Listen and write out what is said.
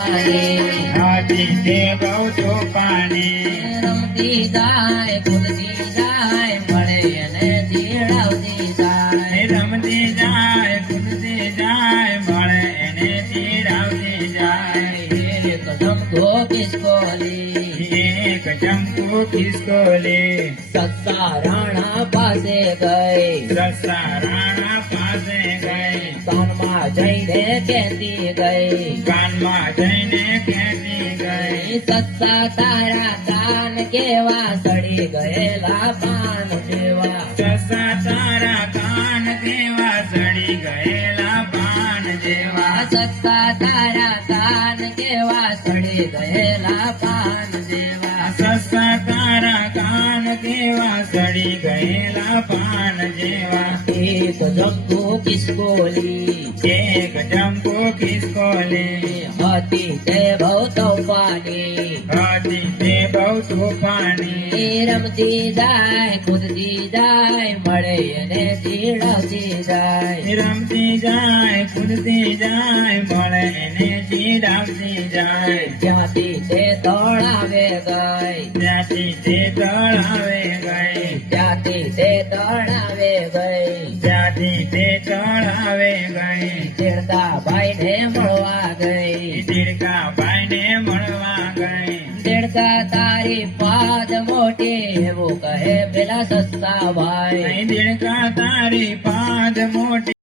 હાથી તે બહુ તોફાની રમતી જાય કૂદતી જાય મળે અને ચીડાવતી જાય રમતી જાય કૂદતી જાય મળે એને ચીડાવતી જાય એક ધમકો ખિસકોલી એક ચંપુ ખિસકોલી સસ્તા રાણા પાસે ગઈ સસ્તા રાણા પાસે ગઈ કાનમાં જઈને કહેતી ગઈ કાનમાં જઈને કહેતી ગઈ સસ્તા તારા કાન કેવા સડી ગયેલા પાન જેવા સસ્તા તારા કાન કેવા સડી ગયેલા પાન જેવા સસ્તા તારા કાન કેવા સડી ગયેલા પાન જેવા સસ્તા તારા કાન કેવા સડી ગયેલા પાન જેવા એક જંતુ ખિસકોલી એક ચંપુ ખિસકોલી હતી તે બહુ તોફાની હતી તે બહુ તોફાની રમતી જાય કૂદતી જાય મળે અને ચીડાવતી જાય રમતી જાય કૂદતી જાય મળે એને ચીડાવતી જાય જ્યાંથી તે દોડાવે ગઈ ત્યાંથી તે તળાવે ગઈ ત્યાંથી તે દોડાવે ગઈ ત્યાંથી તે તળાવે ગઈ ચીડતા ભાઈને મળવા ગઈ ચીડકા ભાઈને મળવા ગઈ ચીડતા તારી પાદ મોટી એવું કહે પેલા સસ્તા ભાઈ ચીડકા તારી પાદ મોટી